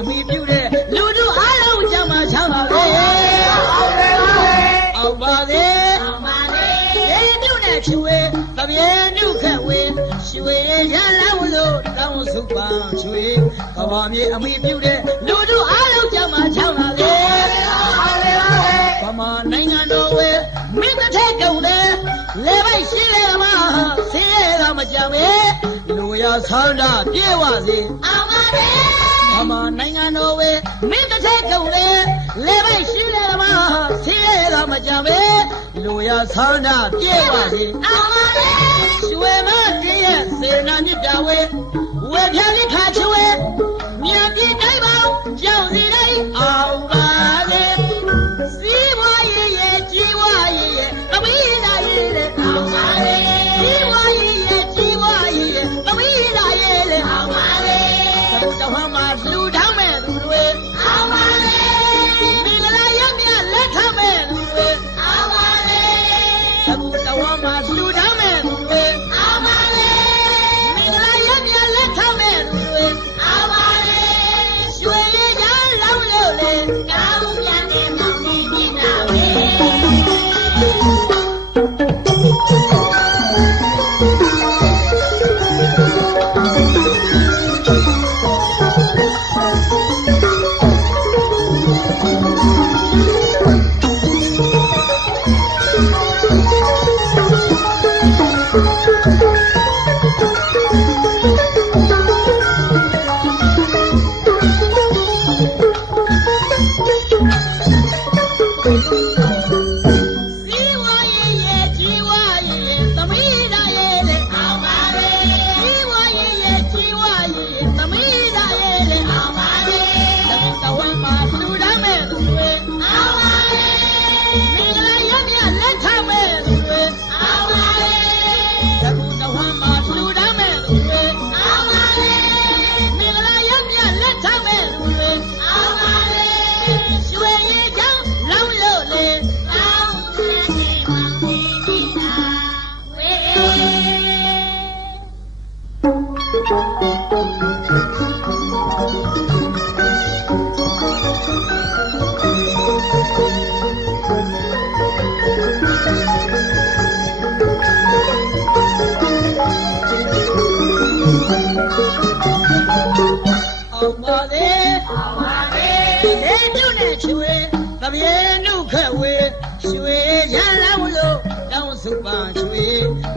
အမိပြုတဲ့လူတို့အားလုံးကြမှာချမ်းပါလေအောင်ပါလေအောင်ပါလေရေတုနဲ့ချွေတပြေနုခက်ဝေရွှေရလန်းလို့တောင်းစုပါရွှေကဘာမြေအမိပြုတဲ့လူတို့အားလုံးကြမှာချမ်းပါလေဗမာနိုင်ငံတော်ဝဲမင်းတစ်ထက်ကုန်တယ်လေပိုက်ရှိလေမှာဆေးရမကြပဲလူရဆန္ဒပြေဝစေအောင်ပါလေဗမာနိုင်ငံတော်ဝဲမင်းတစ်ထက်ကုန်လေလေပိုက်ရှိလေမှာဆေးရမကြပဲလူရဆန္ဒပြေဝစေအောင်ပါလေရွှေမတည်းရဲ့စေနာမြစ်တာဝဲဝဲပြလိခါချွေမြတ်ပြည်တိုင်းပေါင်းကြောက်စီတိုင်းအောင်ပါလေစီးပွားရေးရဲ့ကြီးပွားရေးရဲ့သမီးသားရေးလေအောင်ပါလေစီးပွားရေးရဲ့ကြီးပွားရေးရဲ့သမီးသားရေးလေအောင်ပါလေဘုတော်ဟမှာလူထောင်းမဲ့သူတွေအောင်ပါလေမင်္ဂလာရမြလက်ထမဲ့သူတွေအောင်ပါလေဘုတော်ဟမှာလူထောင်းမဲ့သူတွေအောင်ပါလေမင်္ဂလာရမြလက်ထမဲ့သူတွေအောင်ပါလေရွှေရရလောင်းလို့လေကောင်းပြန်တဲ့မောင်လေးမြင်တာပဲ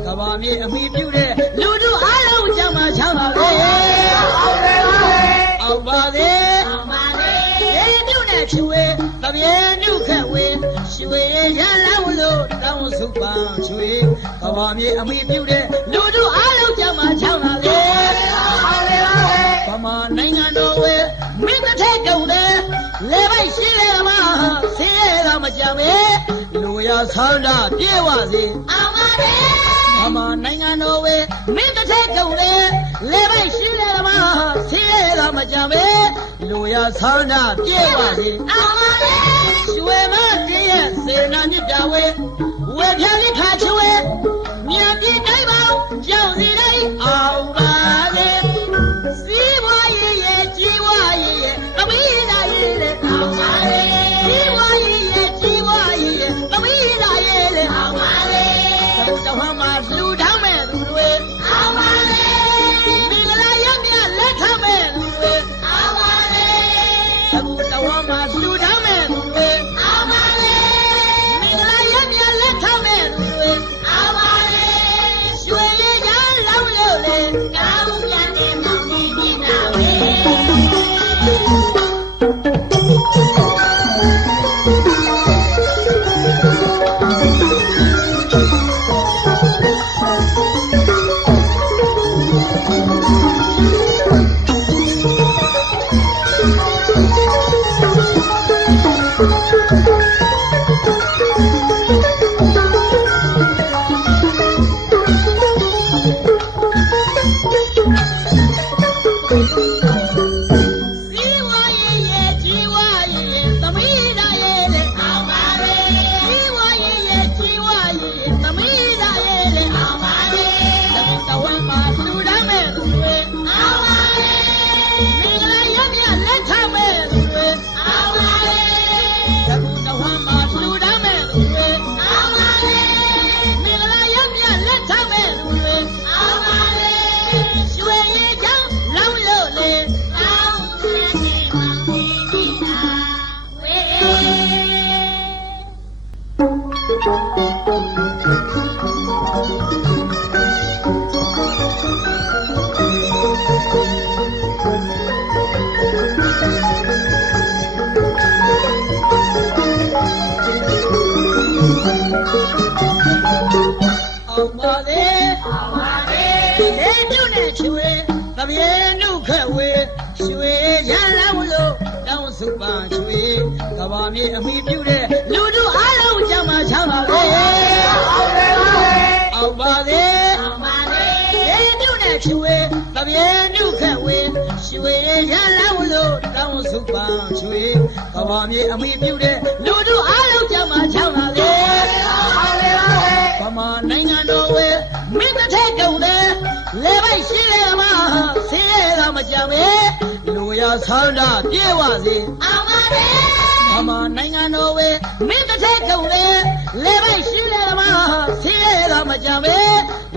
ကဘာမြေအမိပြုတဲ့လူတို့အားလုံးကြမှာချမ်းပါလေအောင်ပါလေအောင်ပါလေရေတုနဲ့ချွေတပြေနုခက်ဝေရွှေရလန်းလို့တောင်းစုပါရွှေကဘာမြေအမိပြုတဲ့လူတို့အားလုံးကြမှာချမ်းပါလေဗမာနိုင်ငံတော်ဝဲမင်းတစ်ထက်ကုန်တယ်လေပိုက်ရှိလေမှာဆေးရမကြပဲလူရဆန္ဒပြေဝစေအောင်ပါလေဗမာနိုင်ငံတော်ဝဲမင်းတစ်ထက်ကုန်လေလေပိုက်ရှိလေမှာဆေးရမကြပဲလူရဆန္ဒပြေဝစေအောင်ပါလေရွှေမတည်းရဲ့စေနာမြစ်တာဝဲဝဲပြလိခါချွေမြတ်ပြည်တိုင်းပေါင်းကြောက်စီတိုင်းအောင်ပါလေစီးပွားရေးရဲ့ကြီးပွားရေးရဲ့သမီးသားရေးလေအောင်ပါလေစီးပွားရေးရဲ့ကြီးပွားရေးရဲ့သမီးသားရေးလေအောင်ပါလေဘုတော်ဟမှာလူထောင်းမဲ့သူတွေအောင်ပါလေမင်္ဂလာရမြလက်ထမဲ့သူတွေအောင်ပါလေဘုတော်ဟမှာလူထောင်းမဲ့သူတွေအောင်ပါလေမင်္ဂလာရမြလက်ထမဲ့သူတွေအောင်ပါလေရွှေရရလောင်းလို့လေကောင်းပြန်တဲ့မောင်လေးမြင်တာပဲ အောင်ပါလေလေပြုတ်နဲ့ချွေသပြေနုခက်ဝေရွှေရန်လောင်းလို့တောင်းစုပန်ချွေကဘာမြေအမိပြုတ်တဲ့လူတို့အားလုံးကြမှာချမ်းပါလေအောင်ပါလေလေပြုတ်နဲ့ချွေသပြေနုခက်ဝေရွှေရန်လောင်းလို့တောင်းစုပန်ချွေကဘာမြေအမိပြုတ်တဲ့လူတို့အားလုံးကြမှာချမ်းပါလေဗမာနိုင်ငံတော်ဝဲမင်းတစ်ထက်ကုန်တယ်လေပိုက်ရှိလေမှာဆင်းရဲတာမကြမ်းပဲလူရဆန္ဒပြေဝစေအောင်ပါလေဗမာနိုင်ငံတော်ဝဲမင်းတစ်ထက်ကုန်တယ်လေပိုက်ရှိလေမှာဆင်းရဲတာမကြမ်းပဲ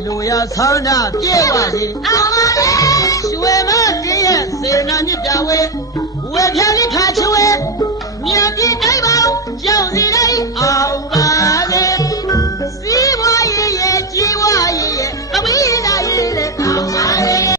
လူရဆန္ဒပြေဝစေအောင်ပါလေရွှေမတည်းရဲ့စေနာမြစ်ပြဝဲဝဲပြလိခါချ